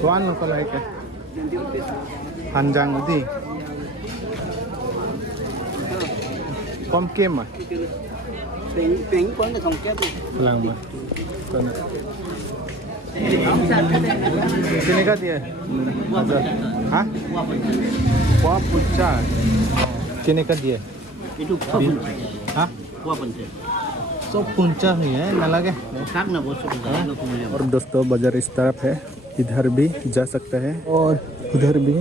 Kuan lo kalau itu. Panjang itu. Kom kem ah. Tính quán là không kết đi. Lang ba. Kana. Sini ka dia? Hah? Kuah pucat. Sini ka dia? Itu kuah punca. Hah? Kuah punca. सब पुंचा ही है ना लगे खाक ना बहुत सुंदर। और दोस्तों बाजार इस तरफ है, इधर भी जा सकते हैं और उधर भी,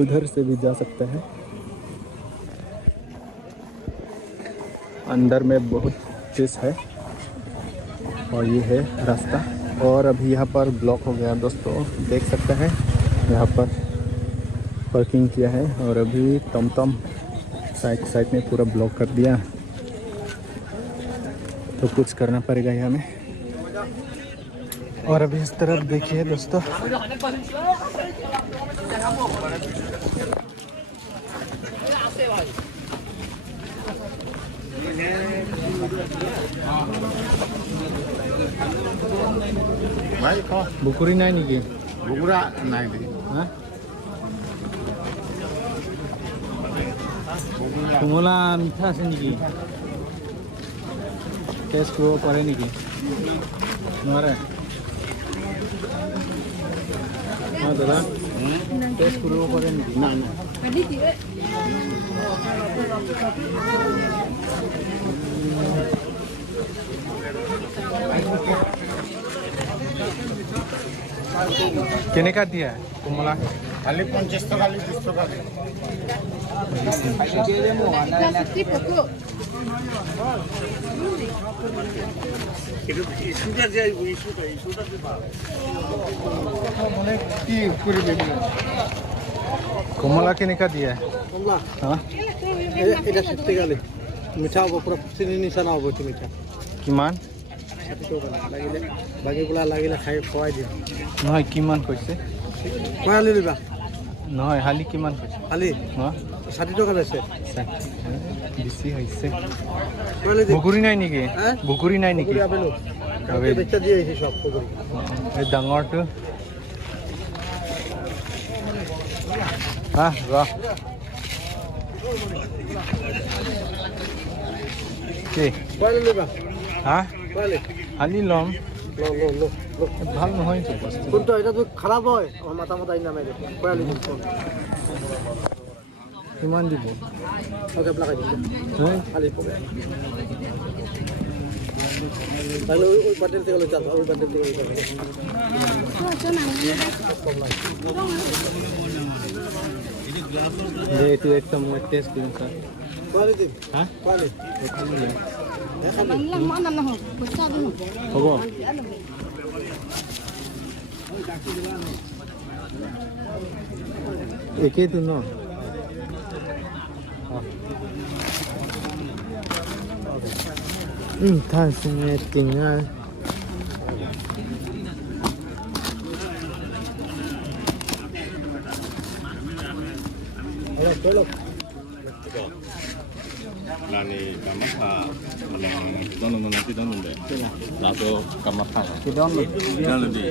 उधर से भी जा सकते हैं। अंदर में बहुत चीज़ है और ये है रास्ता। और अभी यहाँ पर ब्लॉक हो गया दोस्तों, देख सकते हैं यहाँ पर पार्किंग किया है और अभी टमटम साइड में पूरा ब्लॉक कर दिया, तो कुछ करना पड़ेगा यहाँ में। और अभी इस तरफ देखिए दोस्तों, भाई कौन बुकुरी नहीं की बुकुरा नहीं दी हाँ कुमला मीठा से निकी टेस्ट को करे निकी नरे हाँ दादा टेस्ट को करे निकी ना ना किने का दिया है कुमला खाली 50 तो खाली 20 तो खाली कुमला किने का दिया है कुमला हाँ এটা 60 টাকা মিঠা হবে পুরো চিনি নিছানা হবে তো মিঠা কিমান 60 টাকা লাগিলে বাকিগুলা লাগিলে খাই খোৱাই দিম নহয় কিমান কৈছে কোৱালি লিবা নহয় হালি কিমান কৈছে হালি হ্যাঁ 60 টাকা লৈছে বেছি হৈছে বগুৰি নাই নেকি বগুৰি নাই নেকি আবে বেচা দিয়ে আছে সব বগুৰি এই ডাঙৰটো হ্যাঁ ৰ কি কোৱালি লিবা হ্যাঁ কোৱালি হালি লম লো লো লো ভাল নহয় তো কোনটো এটা তো খারাপ হয় মাথা মাথাই নামে দে কোৱালি কিমান দিব ওকে লাগাই দিছে হ্যাঁ খালি পড়ে তাহলে ওই বাটেল থেকে লো চালা ওই বাটেল থেকে ये तो एक तो मैं टेस्ट करूं सर क्वाली दे हां क्वाली लंग मान ना हो बच्चा दो होगो एक ही तो ना था इसमें टिंगा Nani kamata dono nanti dono deh. Lato kamata. Dono. Dono di.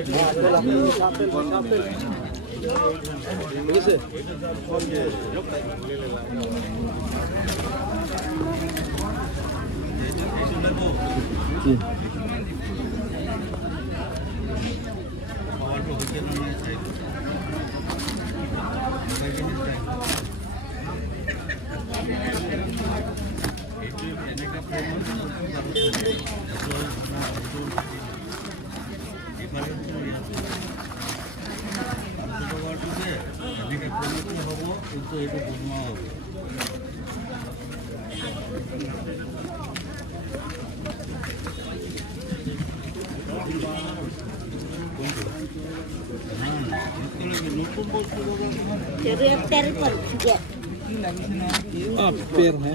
पेड़ है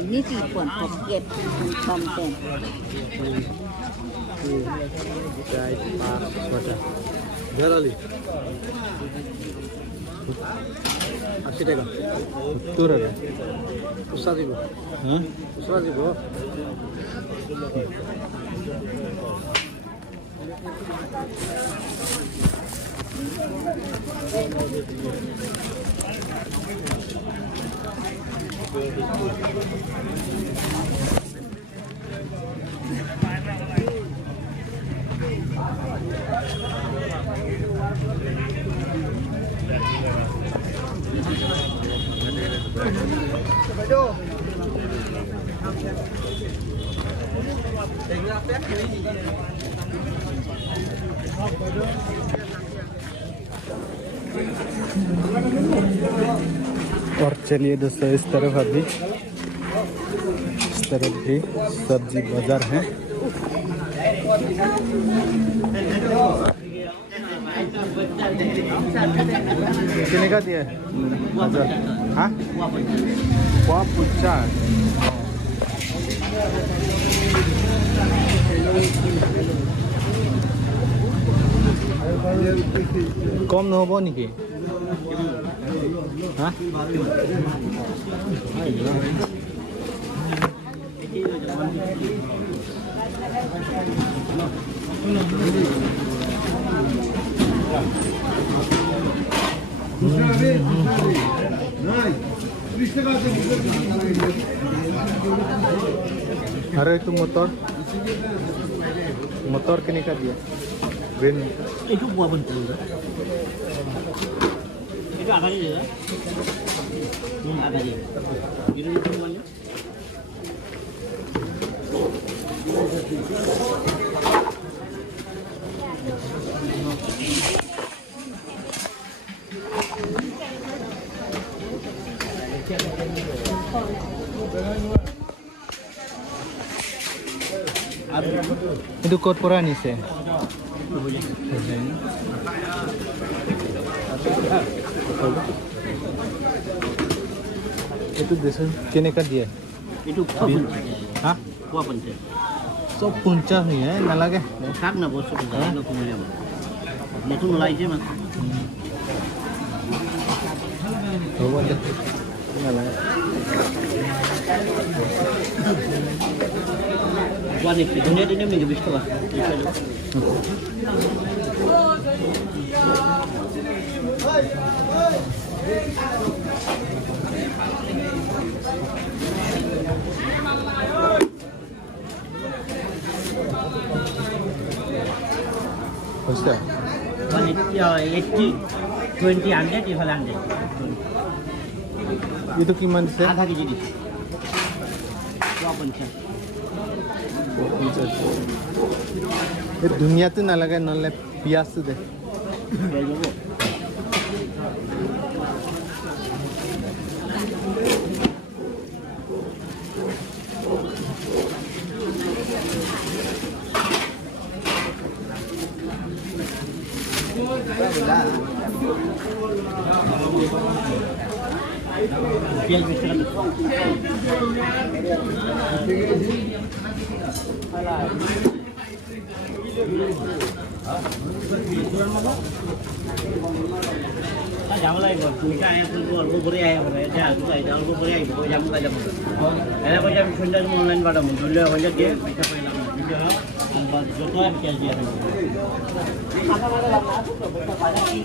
ini sih pun paket konten. Jarali. 80 টাকা 70 টাকা উসা দিব হ্যাঁ উসা দিব और चलिए दोस्तों इस तरफ भी सब्जी बाजार है। कितने का दिया है? 1000। हाँ, वहाँ पूछा कम न होबो निकी? हाँ अरे itu motor kini ka dia Ben itu buah bentul itu apa dia apa dia itu namanya itu kot purani se itu desa kene ka dia itu ha buah bentul सब punca nih ya nggak lagi karena bosok itu kemudian itu mulai aja mas coba deh nggak lagi buat itu dunia ini minggu besok lah What's that? 80, 20, 100, 100. Itu gimana sih? आधा KG दी 150 ये दुनिया तो ना लगा नल्ले प्यास दे प्याज mix कर जामला एक मीठा आया तो अल्प बरे आया बरे जा अल्प बरे आया कोई जाम का जाम एला कोई जाम सुंदर ऑनलाइन बाटा मुंडले हो जा के पैसा पहिला वीडियो हा बस जो तो क्या दिया खाता मारे लगना तो बेटा बाजा की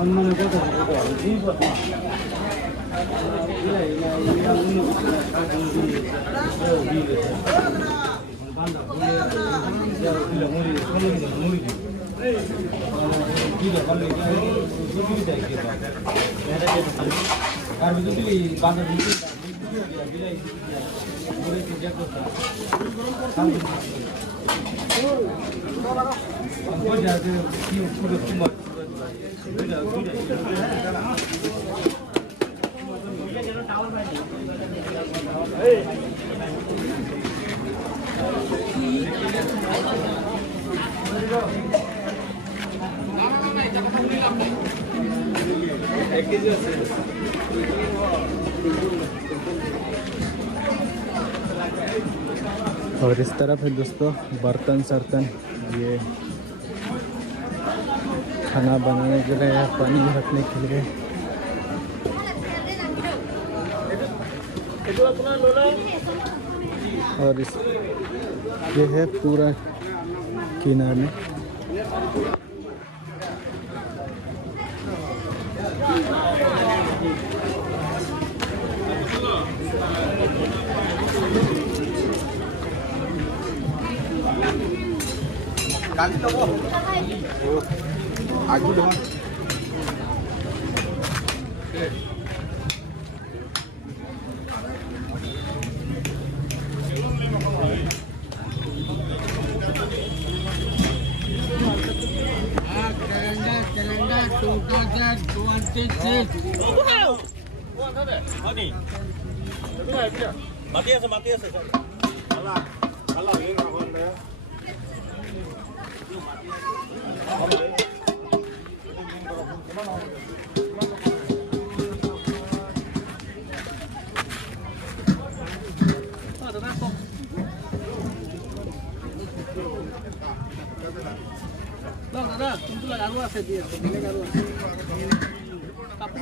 अन्ना में क्या कर जी बता और इस तरफ है दोस्तों बर्तन सर्तन ये खाना बनाने के लिए या पानी रखने के लिए और इस ये है पूरा cleaner nih. Kali tu apa? Oh, aku dah. Mati asa. Kalah ini kawan dia.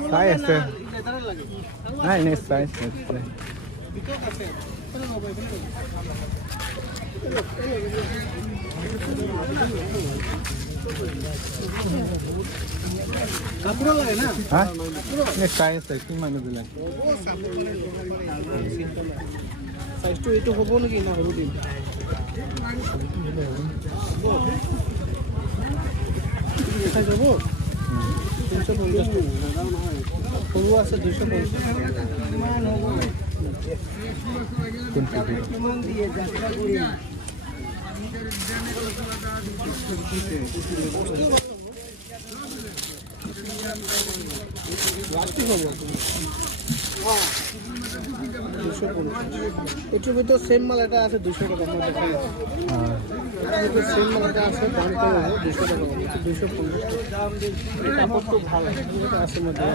Size है. नहीं size है. कपड़ा लगे ना? हाँ? नहीं size है कि मानो दिला. साइज तो ये तो होबो ना कि ना होबो दिन. साइज होबो? 250 होबो আছে 250 किमान दिए যাত্রা করি প্লাস্টিক হবে হ্যাঁ 250 এটার ভিতর সেম মাল এটা আছে 200 টাকা মধ্যে হ্যাঁ এটা সেম মাল এটা আছে দাম কম হবে 200 টাকা 250 দাম দিন কাপড় তো ভালো এটা আছে মধ্যে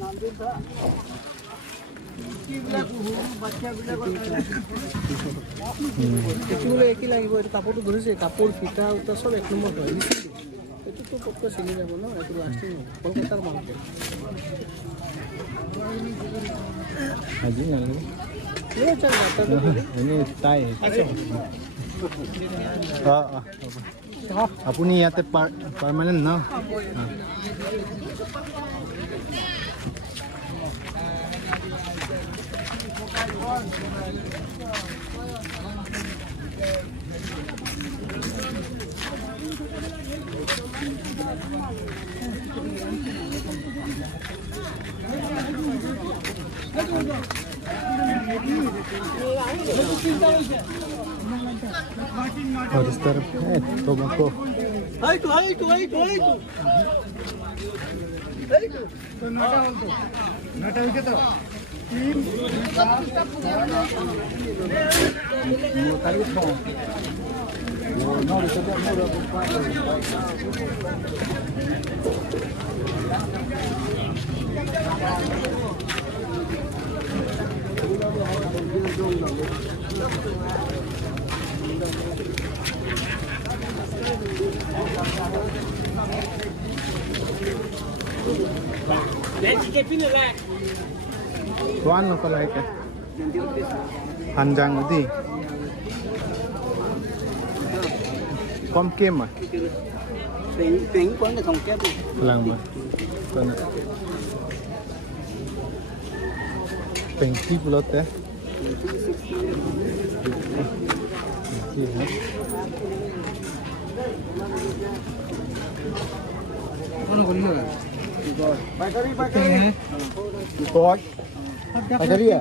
নাম দিন তো এগুলো একই লাগিব এটা কাপড়টো ধৰিছে কাপোৰ ফিটা উটা সব এক নম্বৰ হয় এইটো তো পক্ক চিনি যাব না এইটো লাষ্টিং কলকাতাৰ মাল আজি নালে. এই চল বাটা ini tie. আপুনি ইয়াতে পার্মানেন্ট না? और इस तरफ है tobacco. Tuan lo kalau itu. Panjang itu. Kom kem ah. tính quán là không kép đi Lang mà. Tuan. Pengki pulot ya. con còn nữa Coi. Pagari ya?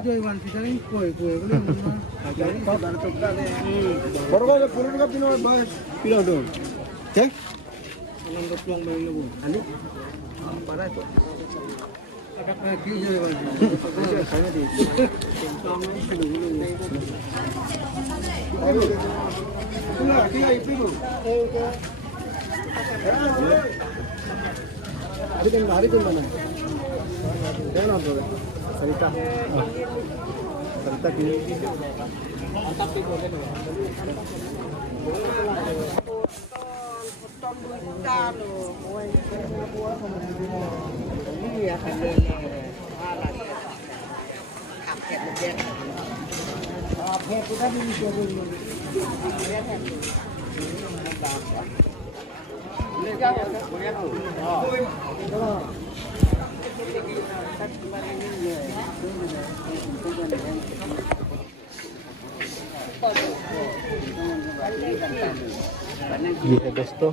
Borogo puluh ka pino bahas. Pilo dong. Cek. Nang plong ba yung ani para ito ada kaki je sana di plong ni dulu hari tu mana jangan apa cerita kini tapi boleh ये है दोस्तों,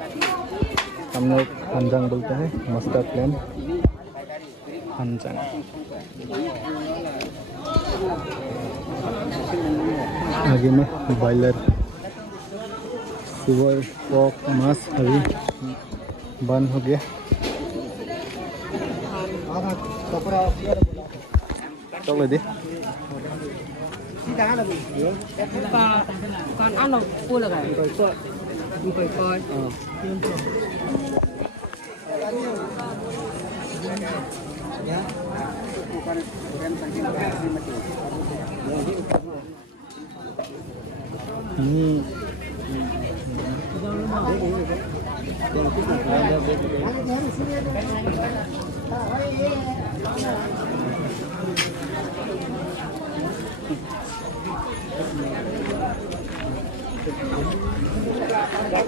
हम लोग हंजांग बोलते हैं, मस्का plane हंजांग। आगे में boiler सुअर पॉक मांस अभी बंद हो गया। चलो दे Còn ăn là cua là cái coi coi.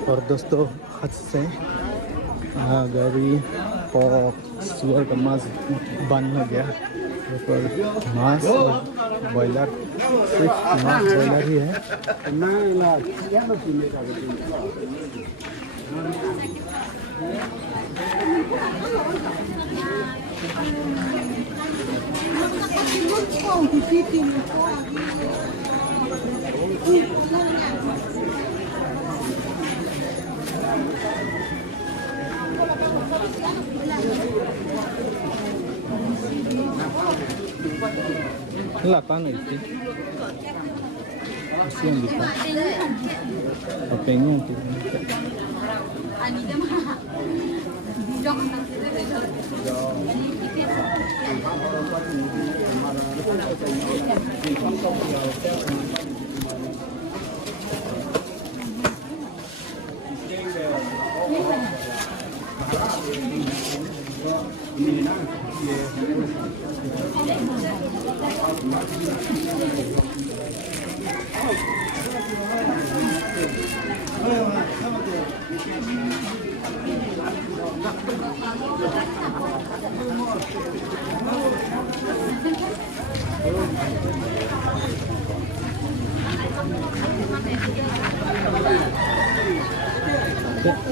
और दोस्तों हाथ से गाड़ी पॉक सुअर का मांस बंद हो गया। ऊपर मांस और बॉयलर, सिर्फ मांस बॉयलर ही है। Lapan itu, masih yang bisa. Apa ini nanti?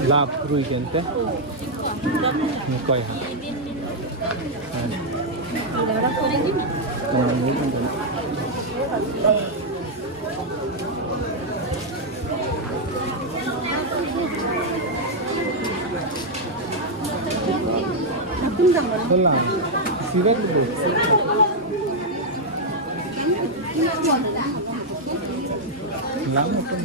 Lap rui gente, ni koi ha. Hola, sirat dulu. Lama kan?